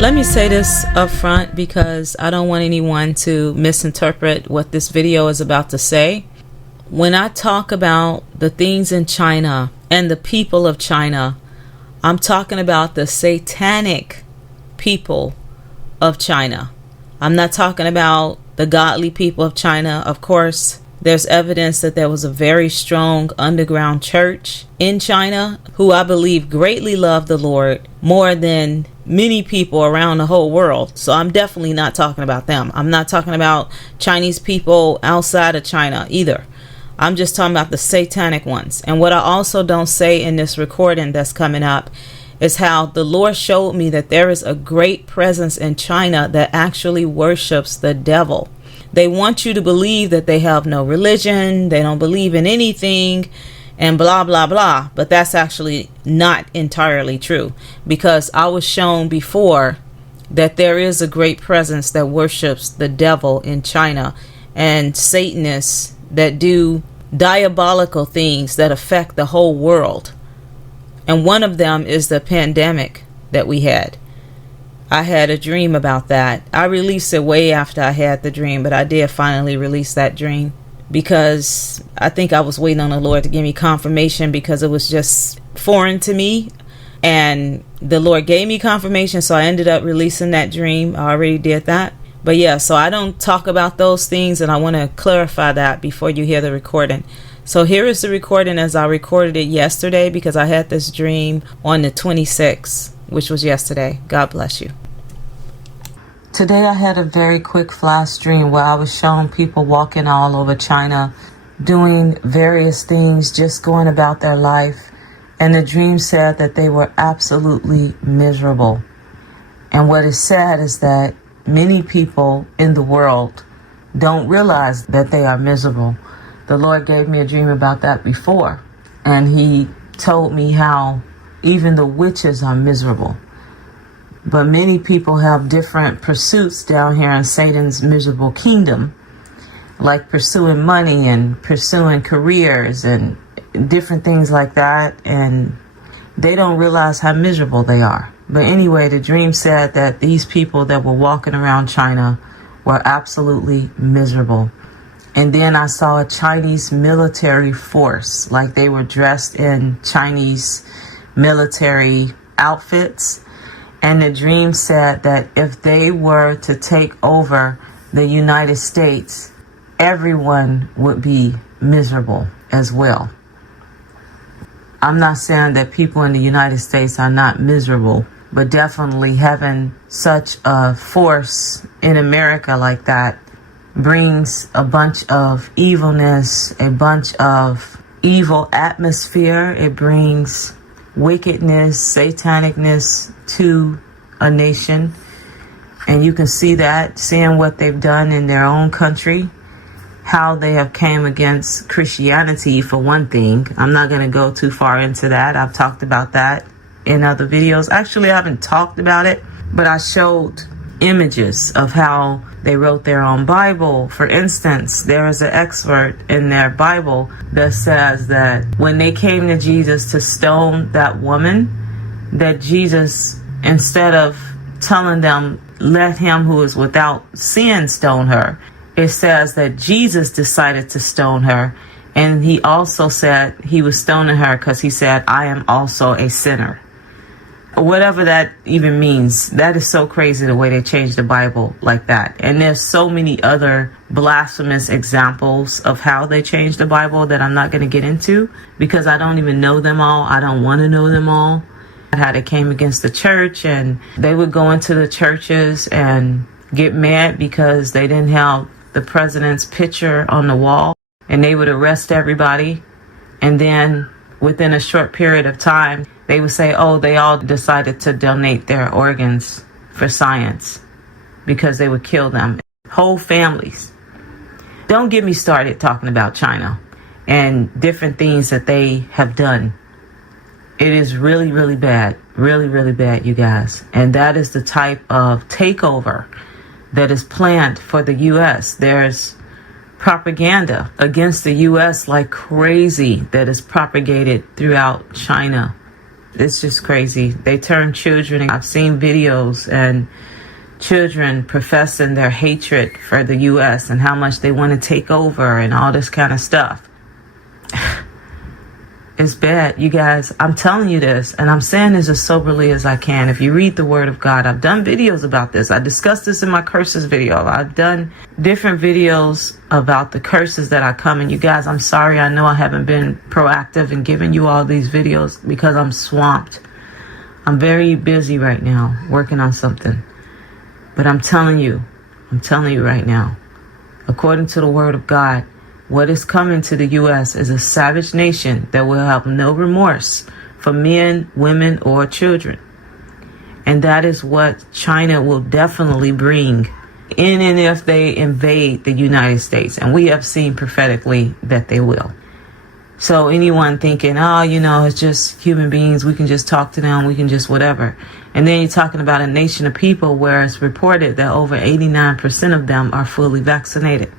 Let me say this up front because I don't want anyone to misinterpret what this video is about to say. When I talk about the things in China and the people of China, I'm talking about the satanic people of China. I'm not talking about the godly people of China. Of course, there's evidence that there was a very strong underground church in China who I believe greatly loved the Lord more than many people around the whole world. So I'm definitely not talking about them. I'm not talking about Chinese people outside of China either. I'm just talking about the satanic ones. And what I also don't say in this recording that's coming up is how the Lord showed me that there is a great presence in China that actually worships the devil. They want you to believe that they have no religion, they don't believe in anything, and blah, blah, blah. But that's actually not entirely true, because I was shown before that there is a great presence that worships the devil in China, and Satanists that do diabolical things that affect the whole world. And one of them is the pandemic that we had. I had a dream about that. I released it way after I had the dream, but I did finally release that dream because I think I was waiting on the Lord to give me confirmation, because it was just foreign to me, and the Lord gave me confirmation, so I ended up releasing that dream. I already did that. But yeah, so I don't talk about those things, and I want to clarify that before you hear the recording. So here is the recording as I recorded it yesterday, because I had this dream on the 26th, which was yesterday. God bless you. Today I had a very quick flash dream where I was showing people walking all over China, doing various things, just going about their life. And the dream said that they were absolutely miserable. And what is sad is that many people in the world don't realize that they are miserable. The Lord gave me a dream about that before, and He told me how even the witches are miserable. But many people have different pursuits down here in Satan's miserable kingdom, like pursuing money and pursuing careers and different things like that, and they don't realize how miserable they are. But anyway, the dream said that these people that were walking around China were absolutely miserable. And then I saw a Chinese military force, like they were dressed in Chinese military outfits. And the dream said that if they were to take over the United States, everyone would be miserable as well. I'm not saying that people in the United States are not miserable, but definitely having such a force in America like that brings a bunch of evilness, a bunch of evil atmosphere. It brings wickedness, satanicness to a nation. And you can see that, seeing what they've done in their own country, how they have came against Christianity, for one thing. I'm not going to go too far into that. I've talked about that in other videos. Actually, I haven't talked about it, but I showed images of how they wrote their own Bible. For instance, there is an excerpt in their Bible that says that when they came to Jesus to stone that woman, that Jesus, instead of telling them, let him who is without sin stone her, it says that Jesus decided to stone her. And he also said he was stoning her because he said, I am also a sinner. Whatever that even means. That is so crazy, the way they changed the Bible like that. And there's so many other blasphemous examples of how they changed the Bible that I'm not going to get into, because I don't even know them all. I don't want to know them all. How they came against the church, and they would go into the churches and get mad because they didn't have the president's picture on the wall, and they would arrest everybody. And then within a short period of time, they would say, oh, they all decided to donate their organs for science, because they would kill them. Whole families. Don't get me started talking about China and different things that they have done. It is really, really bad. Really, really bad, you guys. And that is the type of takeover that is planned for the U.S. There's propaganda against the U.S. like crazy that is propagated throughout China. It's just crazy. They turn children. I've seen videos and children professing their hatred for the U.S. and how much they want to take over and all this kind of stuff. It's bad, you guys. I'm telling you this, and I'm saying this as soberly as I can. If you read the Word of God, I've done videos about this. I discussed this in my curses video. I've done different videos about the curses that are coming. You guys, I'm sorry. I know I haven't been proactive in giving you all these videos because I'm swamped. I'm very busy right now working on something. But I'm telling you right now, according to the Word of God, what is coming to the U.S. is a savage nation that will have no remorse for men, women, or children. And that is what China will definitely bring in and if they invade the United States. And we have seen prophetically that they will. So anyone thinking, oh, it's just human beings, we can just talk to them, we can just whatever. And then you're talking about a nation of people where it's reported that over 89% of them are fully vaccinated.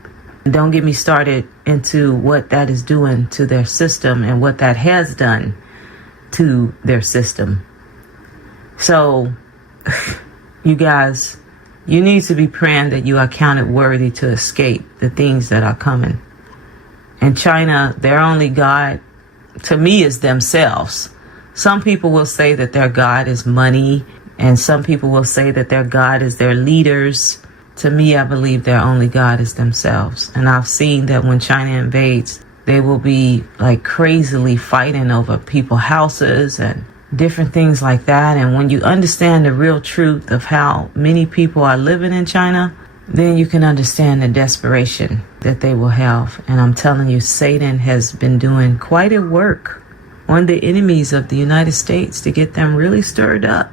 Don't get me started into what that is doing to their system and what that has done to their system. So, you guys, you need to be praying that you are counted worthy to escape the things that are coming. In China, their only God, to me, is themselves. Some people will say that their God is money, and some people will say that their God is their leaders. To me, I believe their only God is themselves. And I've seen that when China invades, they will be like crazily fighting over people's houses and different things like that. And when you understand the real truth of how many people are living in China, then you can understand the desperation that they will have. And I'm telling you, Satan has been doing quite a work on the enemies of the United States to get them really stirred up.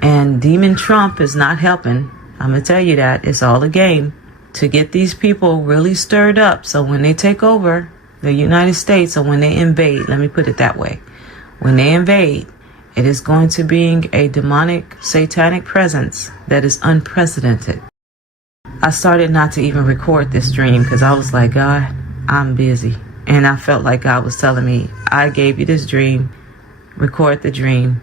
And Demon Trump is not helping. I'm going to tell you that. It's all a game to get these people really stirred up. So when they take over the United States, or when they invade, let me put it that way. When they invade, it is going to be a demonic, satanic presence that is unprecedented. I started not to even record this dream because I was like, God, I'm busy. And I felt like God was telling me, I gave you this dream, record the dream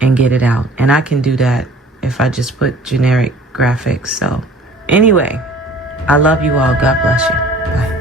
and get it out. And I can do that if I just put generic graphics. So anyway, I love you all. God bless you. Bye.